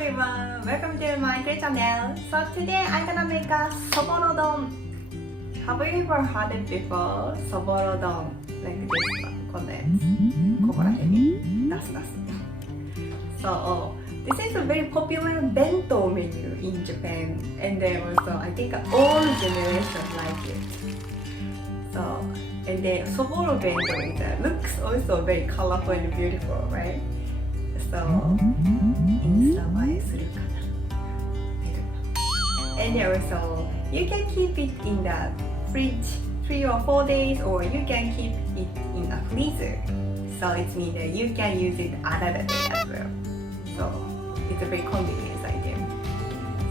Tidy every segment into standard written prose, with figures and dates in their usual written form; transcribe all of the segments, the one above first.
everyone, welcome to my great channel. So today I'm gonna make a soborodon. Have you ever heard it before? Soborodon, like this one. ここら辺に出す。So this is a very popular bento menu in Japan, and then also I think all generations like it. So and then soboro bento looks also very colorful and beautiful, right? So インスタ映えするかな。And also you can keep it in the fridge 3 or 4 days, or you can keep it in a freezer. So it means that you can use it another day as well. So it's a very convenient item.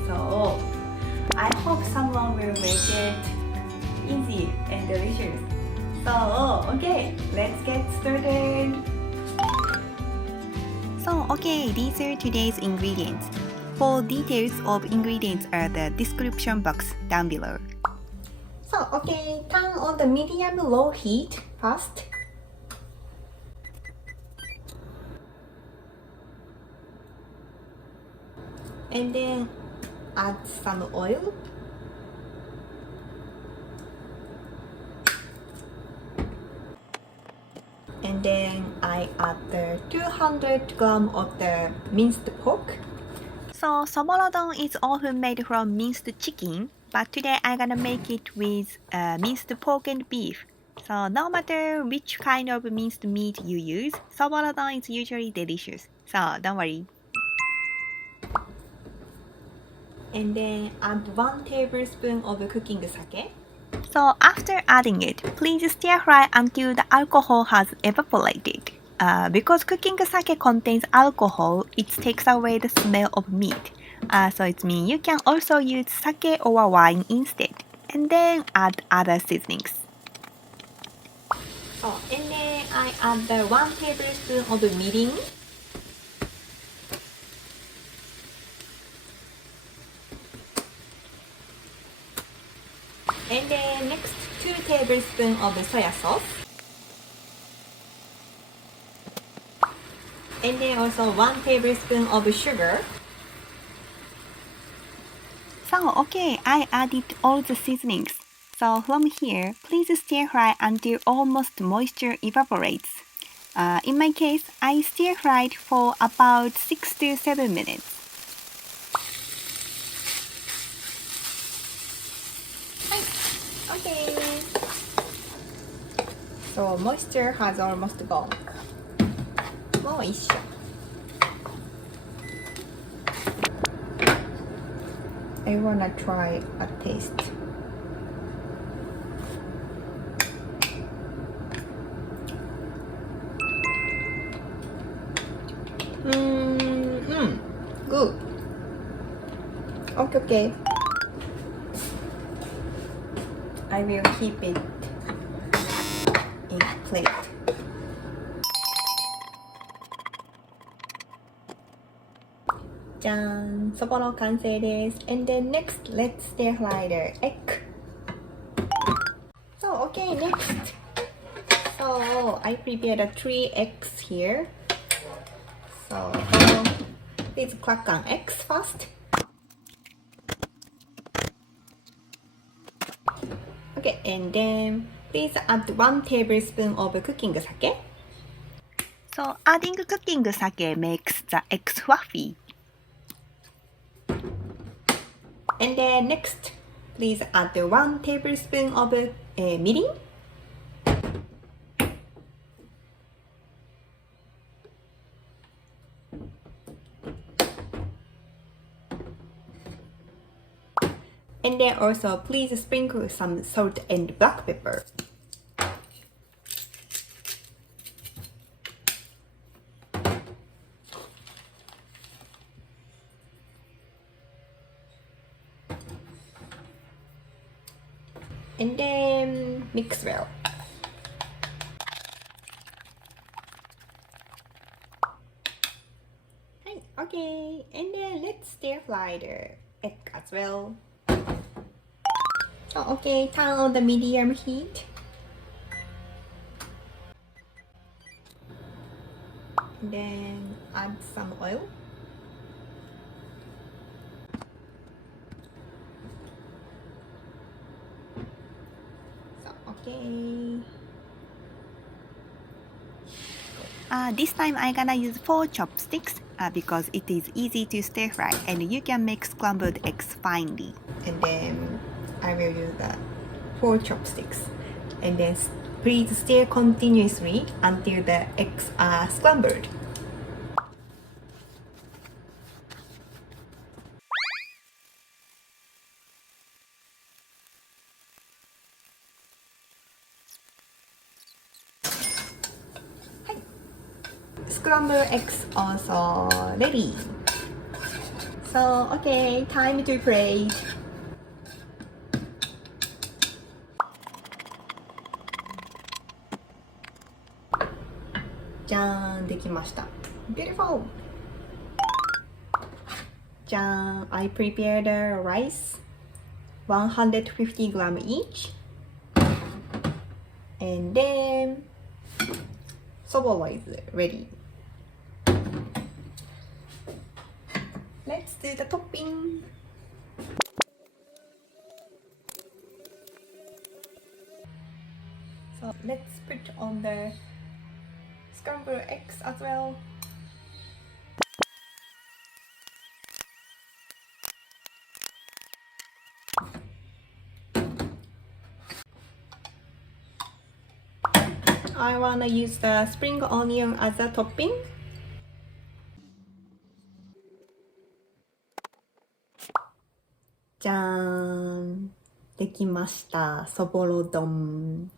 So I hope someone will make it easy and delicious. So okay, let's get started. So, okay, these are today's ingredients. Full details of ingredients are the description box down below. So okay, turn on the medium low heat first. And then add some oil. And then I add the 200 grams of the minced pork. So, soborodon is often made from minced chicken, but today I'm gonna make it with minced pork and beef. So, no matter which kind of minced meat you use, soborodon is usually delicious. So, don't worry. And then add 1 tablespoon of cooking sake. So, after adding it, please stir fry until the alcohol has evaporated. Because cooking sake contains alcohol, it takes away the smell of meat. So it means you can also use sake or wine instead. And then add other seasonings. Oh, and then I add the 1 tablespoon of mirin. And then next 2 tablespoons of soya sauce. And then also 1 tablespoon of sugar. So okay, I added all the seasonings. So from here, please stir fry until almost moisture evaporates. In my case, I stir fried for about 6 to 7 minutes. Okay. So moisture has almost gone. もう一緒。I wanna try a taste. Good. Okay. I will keep it in plate. Jan! そぼろ完成です。And then next, let's stir fry the egg. So, okay, next. So, I prepared 3 eggs here. So, please crack an eggs first. Okay, and then please add 1 tablespoon of cooking sake. So adding cooking sake makes the eggs fluffy. And then next, please add 1 tablespoon of mirin. And then also please sprinkle some salt and black pepper. And then mix well. Okay, and then let's stir fry the egg as well. Oh, okay, turn on the medium heat. Then add some oil. Okay. This time I'm gonna use 4 chopsticks because it is easy to stir fry and you can make scrambled eggs finely. And then I will use the 4 chopsticks. And then please stir continuously until the eggs are scrambled. Scrambled eggs also ready. So okay, time to plate. じゃーん、できました。Beautiful! じゃーん、I prepared the rice 150 gram each. And then, soboro is ready. Let's do the topping. So let's put on the scrambled eggs as well. I wanna use the spring onion as a topping. 짠! できました。そぼろ丼。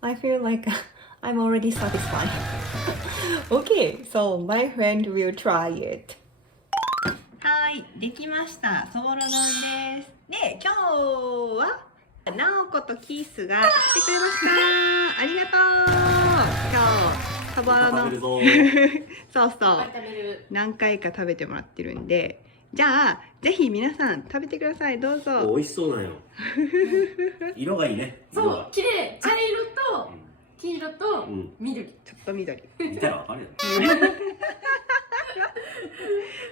I feel like I'm already satisfied. Okay, so my friend will try it. はい、できました。そぼろ丼です。で、今日はなおことキースが来てくれました。ありがとう。今日そぼろ丼そうそう何回か食べてもらってるんで、じゃあぜひ皆さん食べてください。どうぞ。美味しそうなんよ。色がいいね。そう、綺麗。茶色と黄色と緑。ちょっと緑。見たらわかるよ。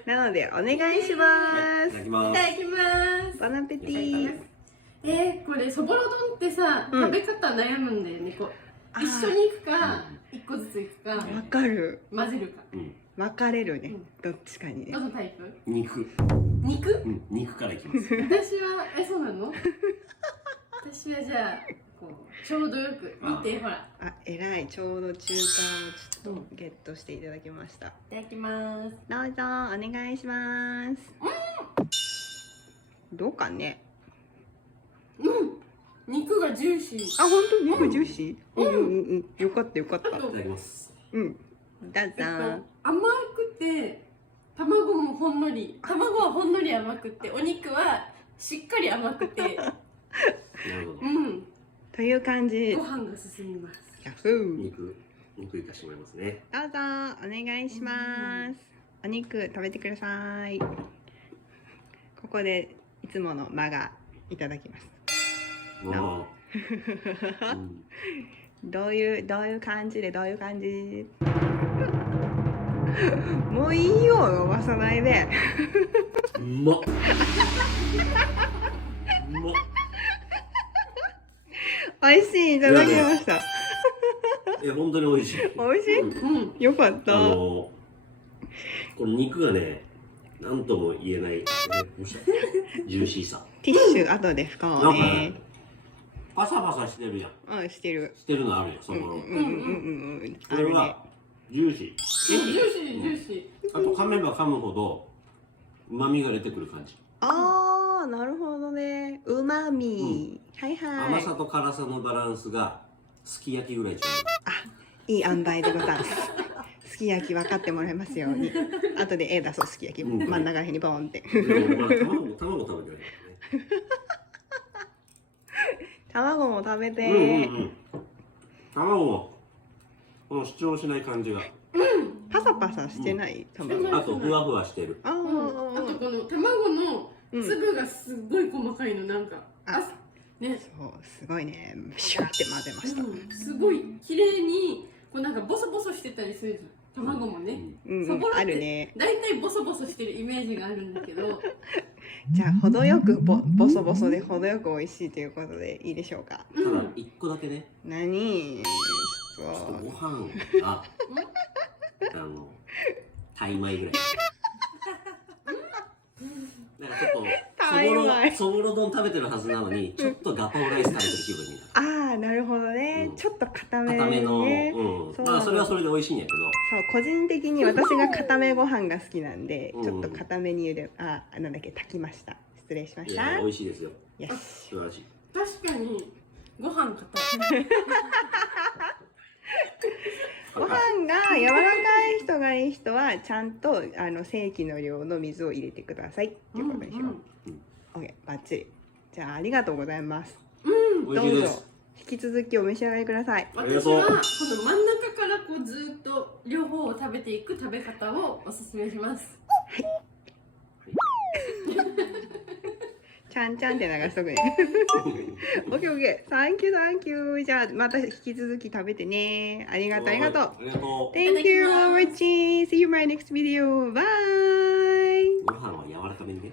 なのでお願いします。いただきます。いただきます。ボナペティ。これそぼろ丼ってさ、食べ方悩むんだよね。こう一緒に行くか、一個ずつ行くか。わかる。混ぜるか。分かれるね。どっちかにね。どのタイプ？肉。肉？肉からいきます。私はそうなの？私はじゃあこうちょうどよく見てほら。あ、偉い。ちょうど中間をちょっとゲットしていただきました。いただきます。どうぞお願いします。どうかね。肉がジューシー。あ、本当に肉ジューシー。よかったよかった。いただきます。どうぞ。甘くて卵もほんのり、卵はほんのり甘くて、お肉はしっかり甘くて、なるほど。という感じ。ご飯が進みます。肉いかしてもらいますね。どうぞお願いします。お肉食べてください。ここでいつもの間がいただきます。どういう感じでどういう感じ。もういいよ、伸ばさないで。うまっ。美味しい、いただきました。本当に美味しい。美味しい。よかった。この肉がね、なんとも言えないジューシーさ。ティッシュ後で拭こうね。パサパサしてるやん。してる。してるのあるよ、その。これはジューシー。ジューシー。あと噛めば噛むほど旨味が出てくる感じ。ああ、なるほどね。うまみ。はいはい。甘さと辛さのバランスがすき焼きぐらい違う。あ、いい塩梅でございます。すき焼き分かってもらえますように。後で出そう、すき焼き。真ん中辺にボーンって。卵食べてない。卵も食べて。卵もこの主張しない感じが。パサパサしてない卵。あとふわふわしてる。あとこの卵の粒がすごい細かいのなんか。ね。そう、すごいね。シュワって混ぜました。すごい綺麗にこうなんかボソボソしてたりするじゃん。卵もね。そぼろって大体ボソボソしてるイメージがあるんだけど。じゃあ程よくボソボソで程よく美味しいということでいいでしょうか。ただ一個だけね、何？ちょっとご飯がタイ米ぐらい。なんかちょっとタイ米そぼろ丼食べてるはずなのに、ちょっとガパオライス食べてる気分になる。ああ、なるほどね。うんちょっと固め固めの、ね。うん、そうなのまあそれはそれで美味しいんやけど、そう、個人的に私が固めご飯が好きなんで、うんちょっと固めに茹で、なんだっけ、炊きました。失礼しまいやした。美味しいですよ。よし。素晴らしい。確かにご飯硬い。ご飯が柔らかい人がいい人はちゃんと正規の量の水を入れてくださいっていうことでしょ。オッケー、バッチリ。じゃあありがとうございます。美どうぞ味しいです。引き続きお召し上がりください。ありがとう私はこの真ん中からこうずっと両方を食べていく食べ方をおすすめします。ちゃんちゃんって流しとくね。オッケーオッケー。サンキューサンキュー。じゃあまた引き続き食べてね。ありがとうありがとう。ありがと Thank you for watching. See you in my next video. Bye. う。ご飯は柔らかめにね。